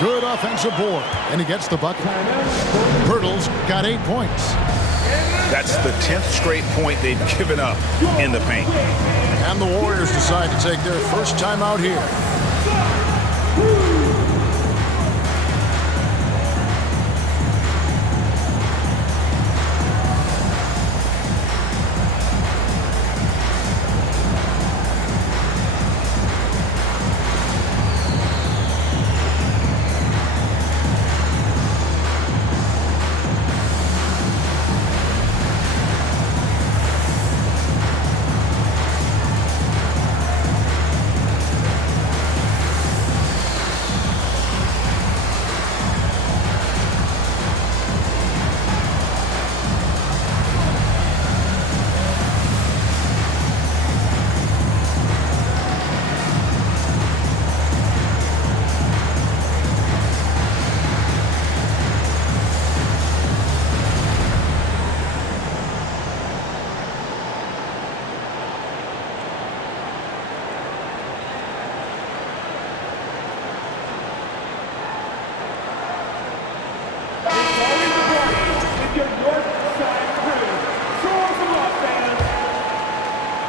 Good offensive board, and he gets the bucket. Pirtle's got 8 points. That's the 10th straight point they've given up in the paint. And the Warriors decide to take their first time out here.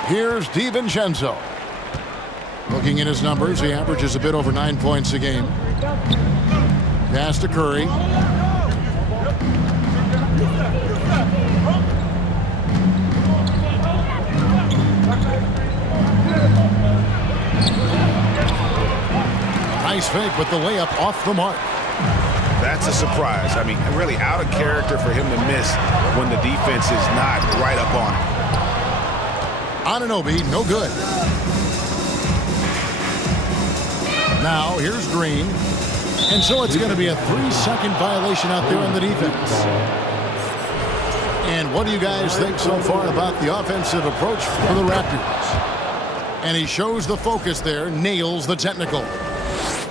Here's DiVincenzo. Looking at his numbers, he averages a bit over 9 points a game. Pass to Curry. Nice fake, but the layup off the mark. That's a surprise. I mean, really out of character for him to miss when the defense is not right up on it. Anunoby, no good. Now, here's Green. And so it's going to be a 3-second violation out there on the defense. And what do you guys think so far about the offensive approach for the Raptors? And he shows the focus there, nails the technical.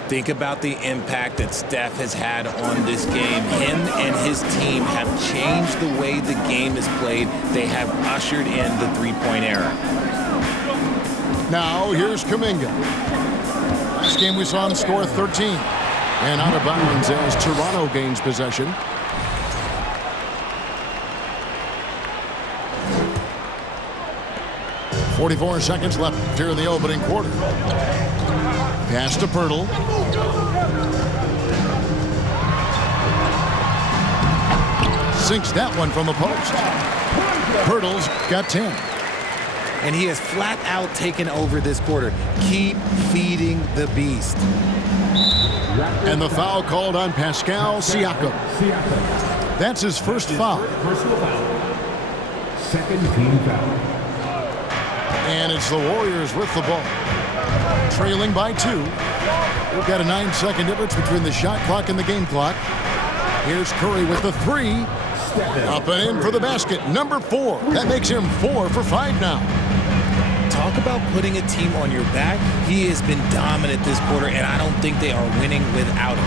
Think about the impact that Steph has had on this game. Him and his team have changed the way the game is played. They have ushered in the three-point era. Now, here's Kuminga. Last game we saw him score 13. And out of bounds as Toronto gains possession. .44 seconds left here in the opening quarter. Pass to Pirtle. Sinks that one from the post. Pirtle's got 10. And he has flat out taken over this quarter. Keep feeding the beast. And the foul called on Pascal Siakam. That's his first foul. Personal foul. Second team foul. And it's the Warriors with the ball. Trailing by 2. We've got a 9-second difference between the shot clock and the game clock. Here's Curry with the 3. Up and in for the basket. Number 4. That makes him 4 for 5 now. Talk about putting a team on your back. He has been dominant this quarter, and I don't think they are winning without him.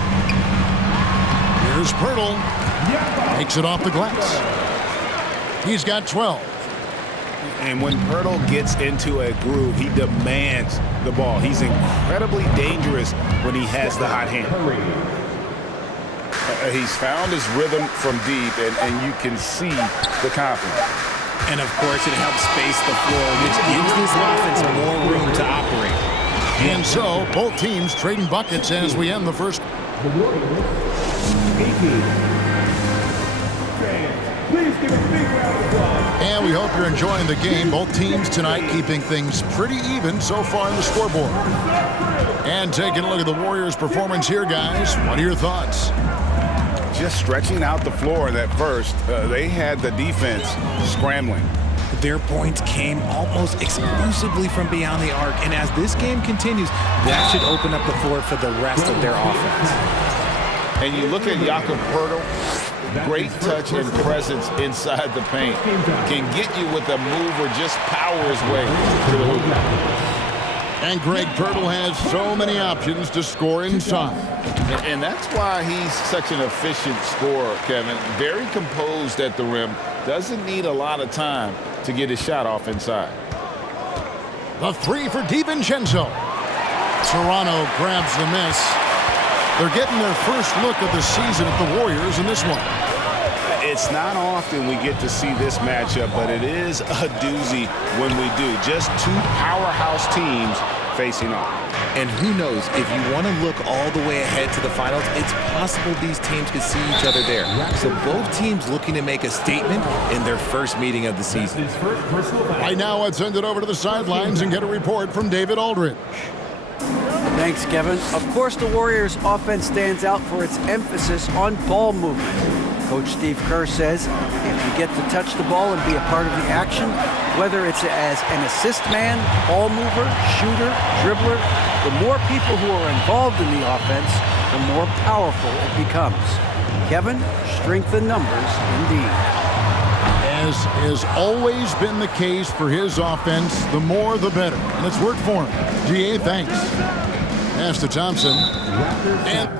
Here's Pirtle. Takes it off the glass. He's got 12. And when Pirtle gets into a groove, he demands the ball. He's incredibly dangerous when he has the hot hand. He's found his rhythm from deep, and you can see the confidence. And, of course, it helps space the floor, which gives this offense more room to operate. And so, both teams trading buckets as we end the first. The Warriors, 18. Fans, please give a big round of applause. And we hope you're enjoying the game. Both teams tonight keeping things pretty even so far on the scoreboard. And taking a look at the Warriors' performance here, guys. What are your thoughts? Just stretching out the floor in that first, they had the defense scrambling. Their points came almost exclusively from beyond the arc, and as this game continues, that should open up the floor for the rest of their offense. And you look at Jakob Poeltl, great touch and presence inside the paint. Can get you with a move or just power his way to the hoop. And Greg Pirtle has so many options to score inside. And that's why he's such an efficient scorer, Kevin. Very composed at the rim. Doesn't need a lot of time to get his shot off inside. The 3 for DiVincenzo. Toronto grabs the miss. They're getting their first look of the season at the Warriors in this one. It's not often we get to see this matchup, but it is a doozy when we do. Just two powerhouse teams facing off. And who knows, if you want to look all the way ahead to the finals, it's possible these teams could see each other there. So both teams looking to make a statement in their first meeting of the season. Right now, let's send it over to the sidelines and get a report from David Aldridge. Thanks, Kevin. Of course, the Warriors' offense stands out for its emphasis on ball movement. Coach Steve Kerr says if you get to touch the ball and be a part of the action, whether it's as an assist man, ball mover, shooter, dribbler, the more people who are involved in the offense, the more powerful it becomes. Kevin, strength in numbers indeed. As has always been the case for his offense, the more the better. And it's worked for him. GA, thanks. Pass to Thompson. And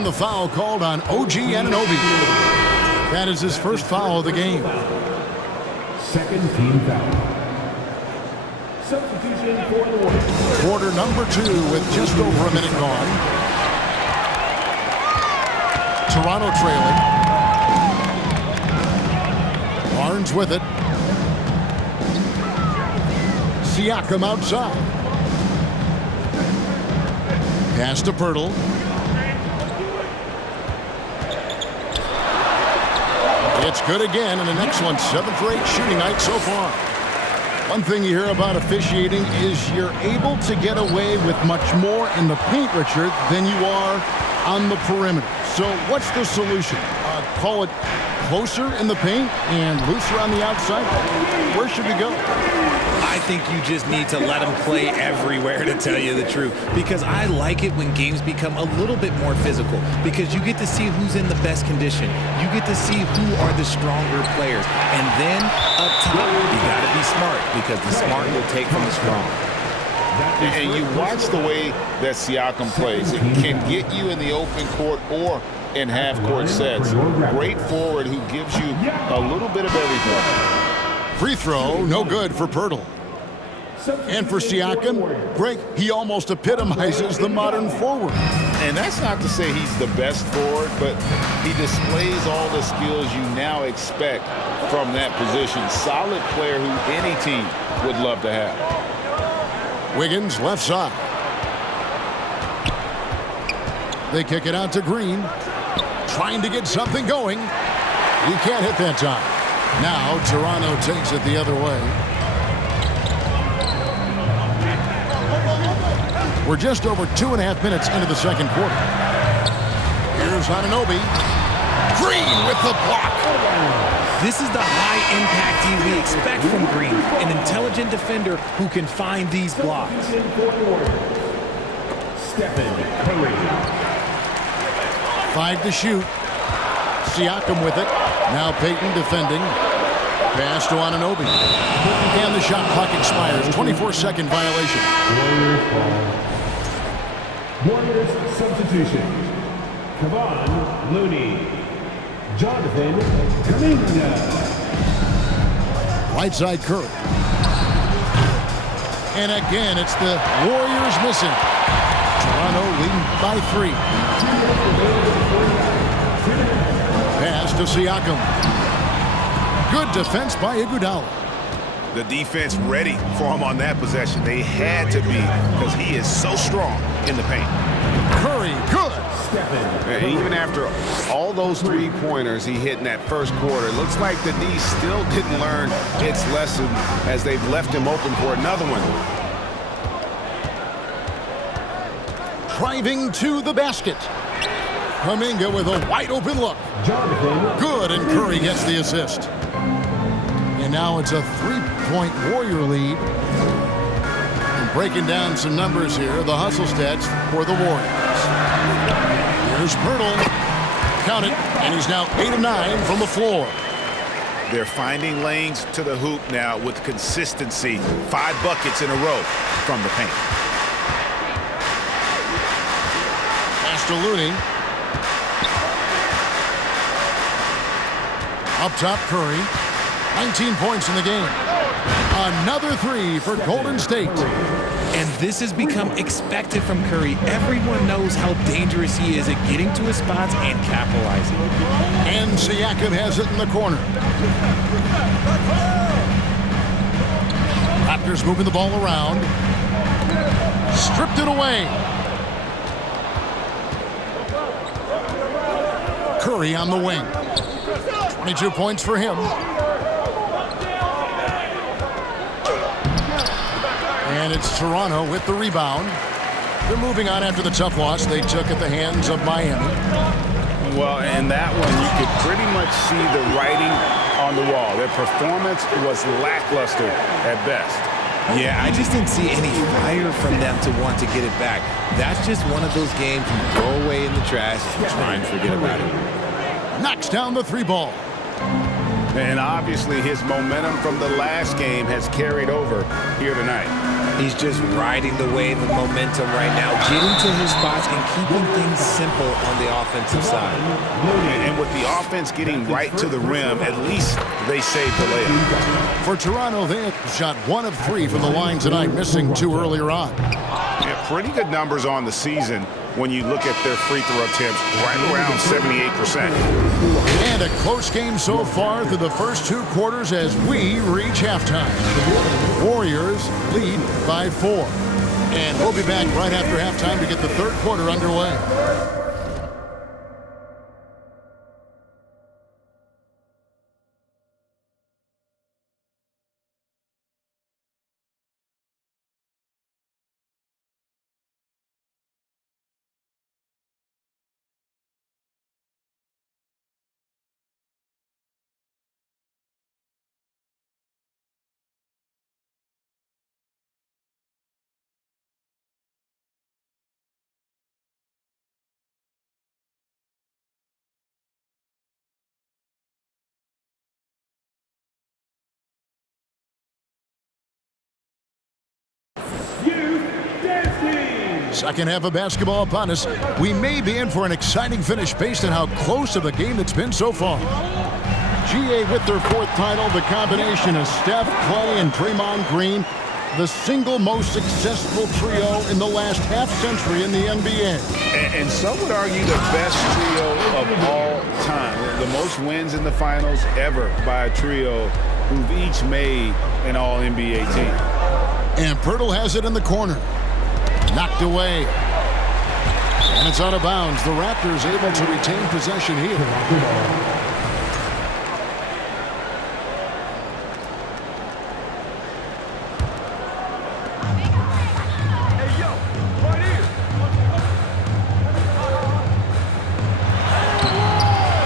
the foul called on OG Anunoby. That is his first foul of the game. Second team foul. Substitution for the Warriors. Quarter number 2 with just over a minute gone. Toronto trailing. Barnes with it. Siakam outside. Pass to Pirtle. It's good again, and the next one, 7 for 8 shooting night so far. One thing you hear about officiating is you're able to get away with much more in the paint, Richard, than you are on the perimeter. So what's the solution? Call it closer in the paint and looser on the outside? Where should we go? I think you just need to let them play everywhere, to tell you the truth. Because I like it when games become a little bit more physical. Because you get to see who's in the best condition. You get to see who are the stronger players. And then up top, you got to be smart. Because the smart will take from the strong. And you watch the way that Siakam plays. It can get you in the open court or in half-court sets. Great forward who gives you a little bit of everything. Free throw, no good for Pirtle. And for Siakam, Greg, he almost epitomizes the modern forward. And that's not to say he's the best forward, but he displays all the skills you now expect from that position. Solid player who any team would love to have. Wiggins, left side. They kick it out to Green. Trying to get something going. He can't hit that time. Now Toronto takes it the other way. We're just over 2.5 minutes into the second quarter. Here's Anunoby. Green with the block. This is the high-impact D we expect from Green, an intelligent defender who can find these blocks. Stephen Curry. 5 to shoot. Siakam with it. Now Payton defending. Pass to Anunoby. And the shot clock expires. 24-second violation. Warriors ball. Warriors substitution. Kevon Looney. Jonathan Kuminga. Right side Curry. And again, it's the Warriors missing. Toronto leading by 3. Pass to Siakam. Good defense by Iguodala. The defense ready for him on that possession. They had to be because he is so strong in the paint. Curry, good. And even after all those three-pointers he hit in that first quarter, it looks like the D still didn't learn its lesson as they've left him open for another one. driving to the basket. Kuminga with a wide open look. Good, and Curry gets the assist. And now it's a 3-point Warrior lead. And breaking down some numbers here, the hustle stats for the Warriors. Here's Pirtle. Count it, and he's now 8 of 9 from the floor. They're finding lanes to the hoop now with consistency. 5 buckets in a row from the paint. Pass to Looney. Up top, Curry. 19 points in the game. Another 3 for Golden State. And this has become expected from Curry. Everyone knows how dangerous he is at getting to his spots and capitalizing. And Siakam has it in the corner. Raptors moving the ball around. Stripped it away. Curry on the wing. 22 points for him. And it's Toronto with the rebound. They're moving on after the tough loss they took at the hands of Miami. Well, in that one, you could pretty much see the writing on the wall. Their performance was lackluster at best. Yeah, I just didn't see any fire from them to want to get it back. That's just one of those games you throw away in the trash and try and forget about it. Knocks down the 3 ball. And obviously his momentum from the last game has carried over here tonight. He's just riding the wave of momentum right now, getting to his spots and keeping things simple on the offensive side. And with the offense getting right to the rim, at least they saved the layup. For Toronto, they have shot 1 of 3 from the line tonight, missing 2 earlier on. Yeah, pretty good numbers on the season when you look at their free throw attempts, right around 78%. And a close game so far through the first 2 quarters as we reach halftime. Warriors lead by 4. And we'll be back right after halftime to get the 3rd quarter underway. Second half of basketball upon us. We may be in for an exciting finish based on how close of a game it's been so far. GA with their 4th title, the combination of Steph, Clay, and Draymond Green, the single most successful trio in the last half-century in the NBA. And some would argue the best trio of all time. The most wins in the finals ever by a trio who've each made an All-NBA team. And Pirtle has it in the corner. Knocked away. And it's out of bounds. The Raptors able to retain possession here.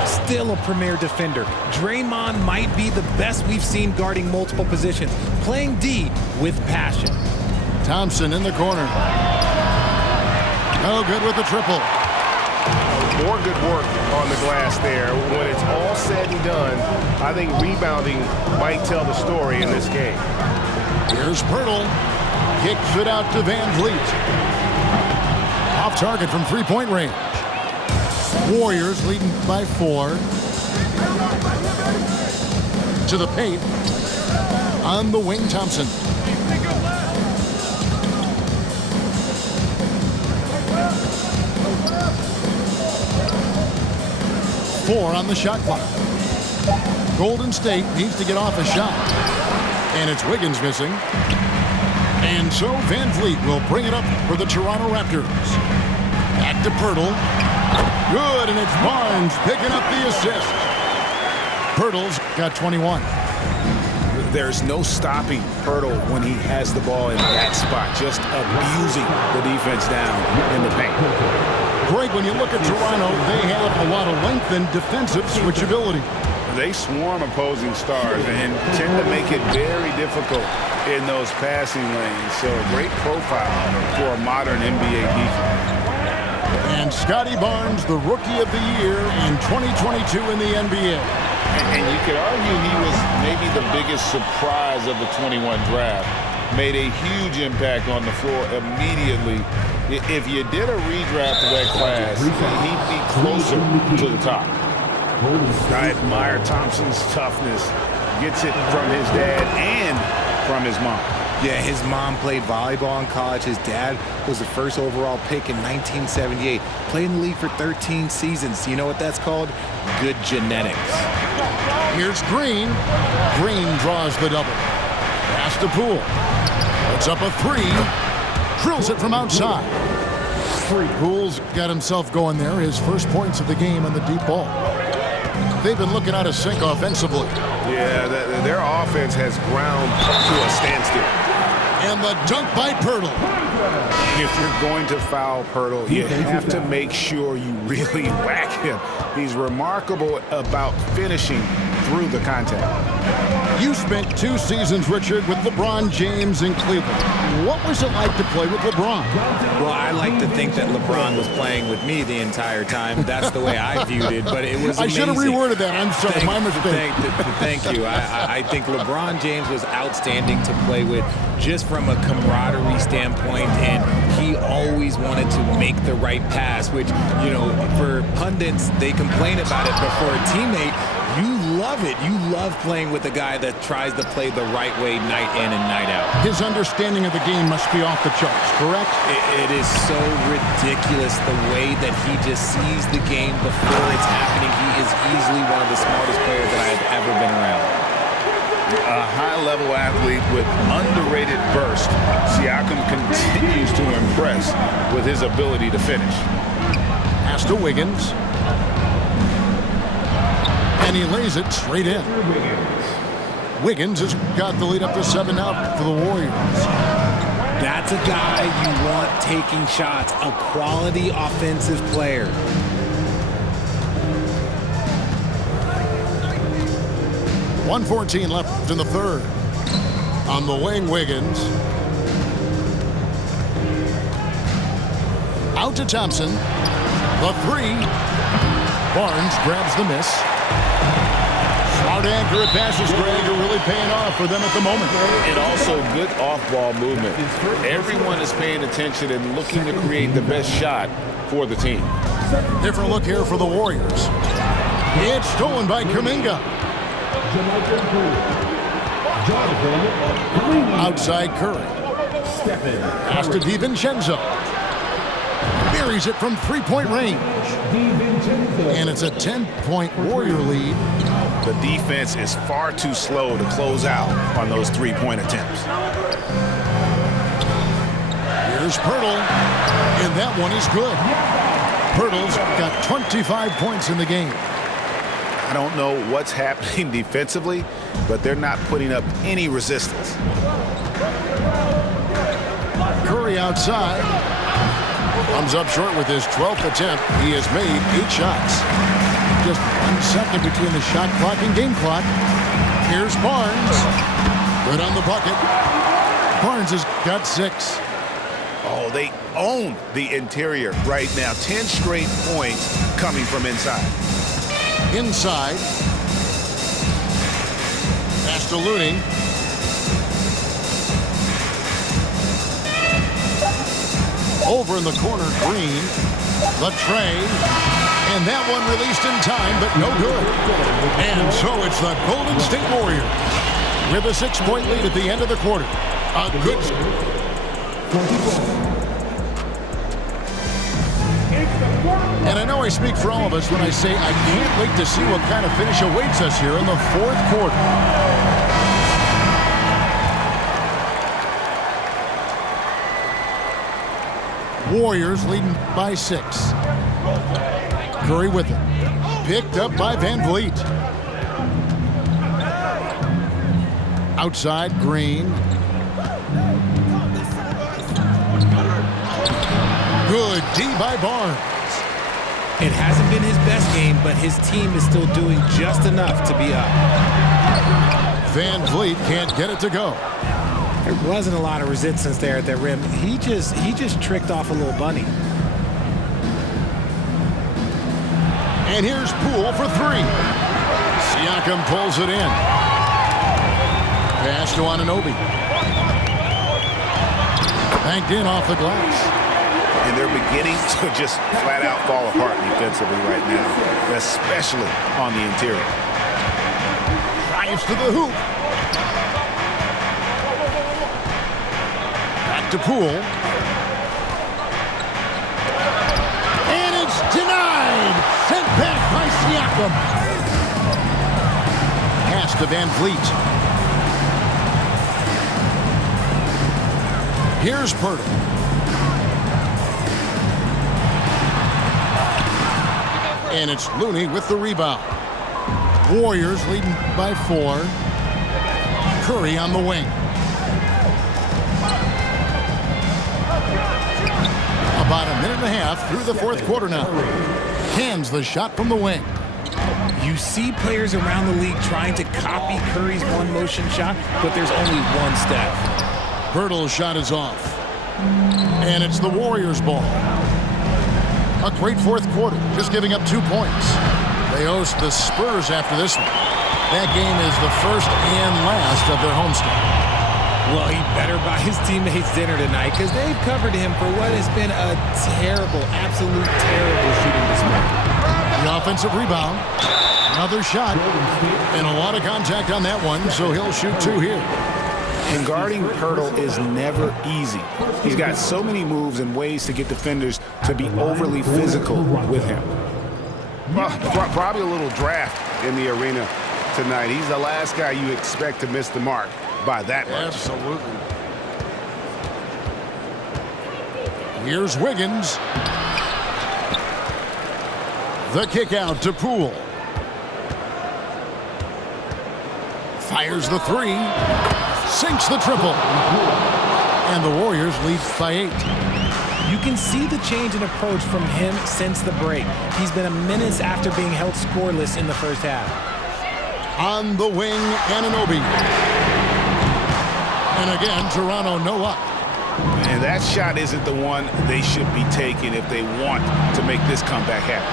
Still a premier defender. Draymond might be the best we've seen guarding multiple positions, playing D with passion. Thompson in the corner. No good with the triple. More good work on the glass there. When it's all said and done, I think rebounding might tell the story in this game. Here's Pirtle. Kicks it out to Van Vliet. Off target from 3-point range. Warriors leading by 4. To the paint. On the wing, Thompson. Four on the shot clock. Golden State needs to get off a shot. And it's Wiggins missing. And so Van Vliet will bring it up for the Toronto Raptors. Back to Pirtle. Good, and it's Barnes picking up the assist. Pirtle's got 21. There's no stopping Pirtle when he has the ball in that spot, just abusing the defense down in the paint. Greg, when you look at Toronto, they have a lot of length and defensive switchability. They swarm opposing stars and tend to make it very difficult in those passing lanes. So a great profile for a modern NBA defense. And Scotty Barnes, the Rookie of the Year in 2022 in the NBA. And you could argue he was maybe the biggest surprise of the 21 draft. Made a huge impact on the floor immediately. If you did a redraft of that class, he'd be closer to the top. I admire Thompson's toughness. Gets it from his dad and from his mom. Yeah, his mom played volleyball in college. His dad was the first overall pick in 1978. Played in the league for 13 seasons. You know what that's called? Good genetics. Here's Green. Green draws the double. Pass to Poole. Puts up a three. Drills it from outside. Poole's got himself going there. His first points of the game on the deep ball. They've been looking out of sync offensively. Yeah, their offense has ground to a standstill. And the dunk by Pirtle. If you're going to foul Pirtle, you have to make sure you really whack him. He's remarkable about finishing through the contact. You spent 2 seasons, Richard, with LeBron James in Cleveland. What was it like to play with LeBron? Well, I like to think that LeBron was playing with me the entire time. That's the way I viewed it, but it was amazing. I should have reworded that. I'm sorry, my mistake. Thank you. I think LeBron James was outstanding to play with just from a camaraderie standpoint, and he always wanted to make the right pass, which, you know, for pundits, they complain about it, but for a teammate, you love it. You love playing with a guy that tries to play the right way night in and night out. His understanding of the game must be off the charts, correct? It is so ridiculous the way that he just sees the game before it's happening. He is easily one of the smartest players that I have ever been around. A high-level athlete with underrated burst. Siakam continues to impress with his ability to finish. Pass to Wiggins. And he lays it straight in. Wiggins has got the lead up to 7 now for the Warriors. That's a guy you want taking shots, a quality offensive player. .114 left in the third. On the wing, Wiggins. Out to Thompson. The three. Barnes grabs the miss. Smart, accurate passes, Greg, are really paying off for them at the moment. And also good off-ball movement. Everyone is paying attention and looking to create the best shot for the team. Different look here for the Warriors. It's stolen by Kuminga. Outside Curry. Pass to DiVincenzo. Buries it from three-point range. And it's a 10-point Warrior lead. The defense is far too slow to close out on those three-point attempts. Here's Pirtle, and that one is good. Pirtle's got 25 points in the game. I don't know what's happening defensively, but they're not putting up any resistance. Curry outside. Comes up short with his 12th attempt. He has made 8 shots. Just 1 second between the shot clock and game clock. Here's Barnes. Good on the bucket. Barnes has got 6. Oh, they own the interior right now. 10 straight points coming from inside. Inside. Pass to Looney. Over in the corner, Green. The tray. And that one released in time, but no good. And so it's the Golden State Warriors with a 6-point lead at the end of the quarter. A good... And I know I speak for all of us when I say I can't wait to see what kind of finish awaits us here in the 4th quarter. Warriors leading by 6. Curry with it. Picked up by Van Vliet. Outside, Green. Good D by Barnes. It hasn't been his best game, but his team is still doing just enough to be up. Van Vliet can't get it to go. There wasn't a lot of resistance there at the rim. He just tricked off a little bunny. And here's Poole for three. Siakam pulls it in. Pass to Anunoby. Banked in off the glass. And they're beginning to just flat out fall apart defensively right now, especially on the interior. Drives to the hoop. Back to Poole. And it's denied. Sent back by Siakam. Pass to Van Vliet. Here's Pirtle. And it's Looney with the rebound. Warriors leading by 4. Curry on the wing. About a minute and a half through the fourth quarter now. Cans the shot from the wing. You see players around the league trying to copy Curry's one-motion shot, but there's only one step. Pirtle's shot is off. And it's the Warriors' ball. A great fourth quarter, just giving up 2 points. They host the Spurs after this one. That game is the first and last of their homestand. Well, he better buy his teammates dinner tonight because they've covered him for what has been a terrible, absolute terrible shooting display. The offensive rebound. Another shot. And a lot of contact on that one, so he'll shoot 2 here. And guarding Pirtle is never easy. He's got so many moves and ways to get defenders to be overly physical with him. Well, probably a little draft in the arena tonight. He's the last guy you expect to miss the mark by that much. Absolutely. Here's Wiggins. The kick out to Poole. Fires the 3. Sinks the triple. And the Warriors lead by 8. You can see the change in approach from him since the break. He's been a menace after being held scoreless in the first half. On the wing, Anunoby. And again, Toronto no up. And that shot isn't the one they should be taking if they want to make this comeback happen.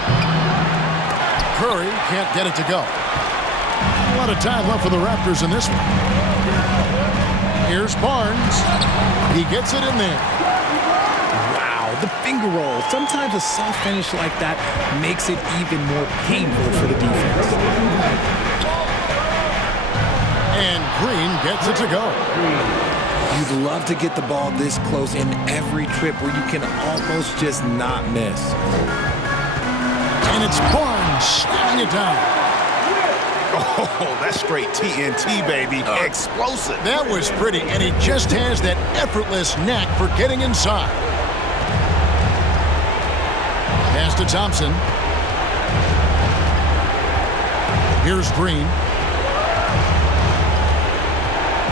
Curry can't get it to go. A lot of time left for the Raptors in this one. Here's Barnes. He gets it in there. Wow, the finger roll. Sometimes a soft finish like that makes it even more painful for the defense. And Green gets it to go. You'd love to get the ball this close in every trip where you can almost just not miss. And it's Barnes slamming it down. Oh, that's straight TNT, baby. Explosive. That was pretty, and he just has that effortless knack for getting inside. Pass to Thompson. Here's Green.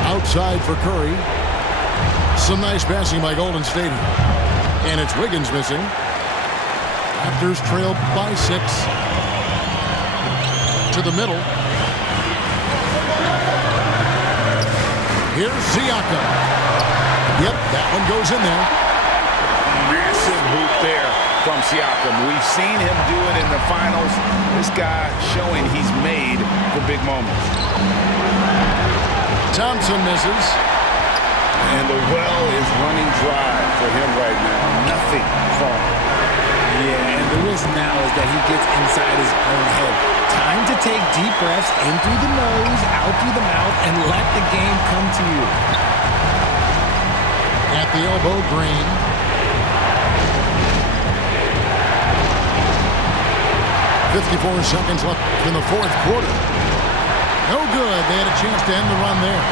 Outside for Curry. Some nice passing by Golden State. And it's Wiggins missing. Raptors trail by 6. To the middle. Here's Siakam. Yep, that one goes in there. Massive hoop there from Siakam. We've seen him do it in the finals. This guy showing he's made for big moments. Thompson misses. And the well is running dry for him right now. Nothing falling. Yeah, and the risk now is that he gets inside his own head. Time to take deep breaths in through the nose, out through the mouth, and let the game come to you. At the elbow, Green. .54 seconds left in the fourth quarter. No good. They had a chance to end the run there.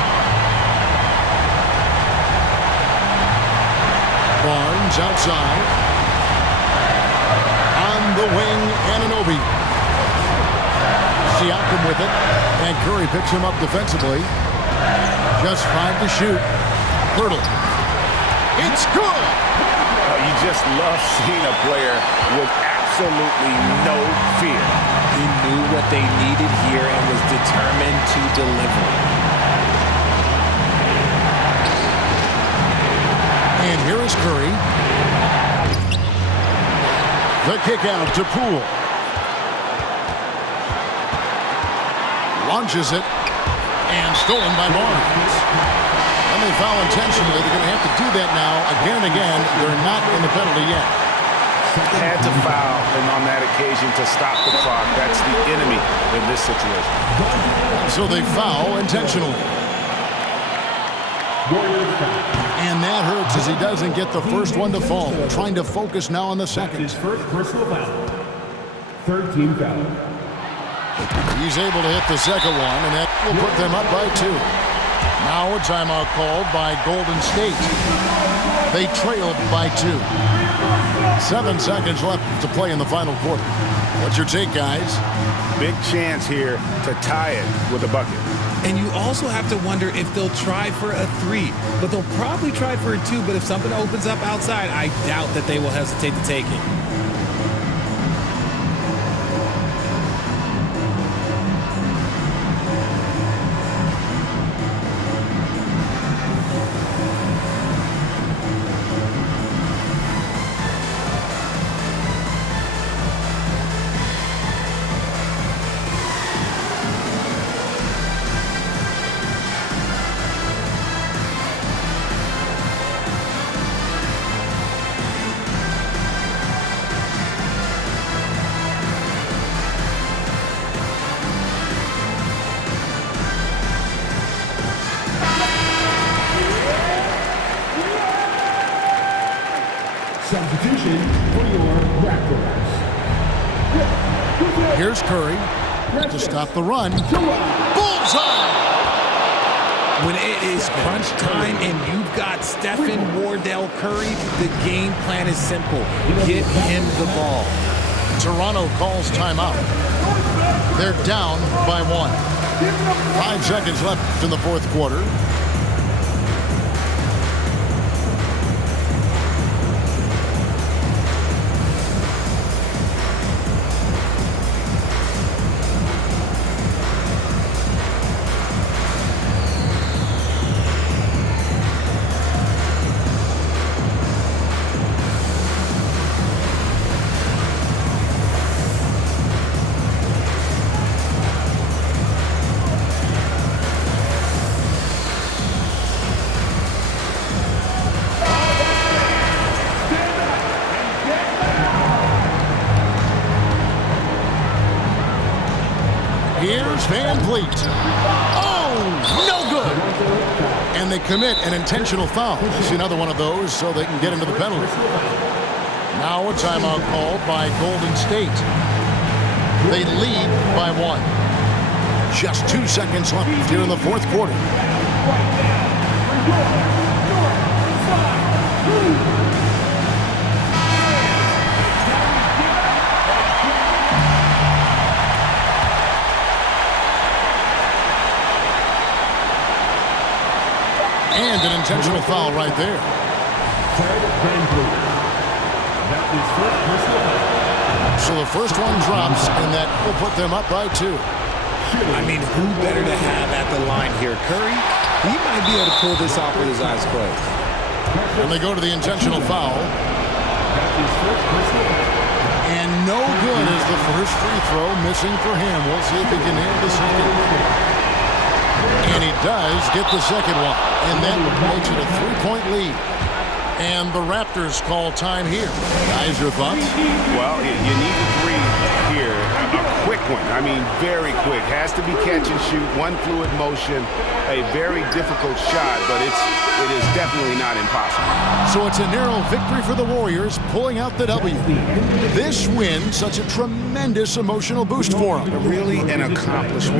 Barnes outside. On the wing, Anunoby. Siakam with it, and Curry picks him up defensively. Just 5 to shoot. Hurdle. It's good. You just love seeing a player with absolutely no fear. He knew what they needed here and was determined to deliver. And here is Curry. The kick out to Poole. Launches it. And stolen by Barnes. And they foul intentionally. They're going to have to do that now again and again. They're not in the penalty yet. Had to foul, and on that occasion to stop the clock. That's the enemy in this situation. So they foul intentionally. And that hurts as he doesn't get the first one to fall. Trying to focus now on the second. His first personal foul. Third team foul. He's able to hit the second one, and that will put them up by 2. Now a timeout called by Golden State. They trailed by 2. 7 seconds left to play in the final quarter. What's your take, guys? Big chance here to tie it with a bucket. And you also have to wonder if they'll try for a 3. But they'll probably try for a 2. But if something opens up outside, I doubt that they will hesitate to take it. Substitution for your Raptors. Here's Curry to stop the run. Bullseye! When it is crunch time and you've got Stephen Wardell Curry, the game plan is simple. Get him the ball. Toronto calls timeout. They're down by 1. 5 seconds left in the fourth quarter. Here's Van Vliet. Oh, no good. And they commit an intentional foul. See another one of those so they can get into the penalty. Now a timeout called by Golden State. They lead by 1. Just 2 seconds left here in the fourth quarter. And an intentional foul right there. So the first one drops, and that will put them up by 2. I mean, who better to have at the line here? Curry, he might be able to pull this off with his eyes closed. And they go to the intentional foul. And no good is the first free throw missing for him. We'll see if he can nail the second. And he does get the second one. And that makes it a 3-point lead. And the Raptors call time here. Guys, your thoughts? Well, you need a 3 here. A quick one. I mean, very quick. Has to be catch and shoot. One fluid motion. A very difficult shot, but it is definitely not impossible. So it's a narrow victory for the Warriors, pulling out the W. This win, such a tremendous emotional boost for them. Really an accomplishment.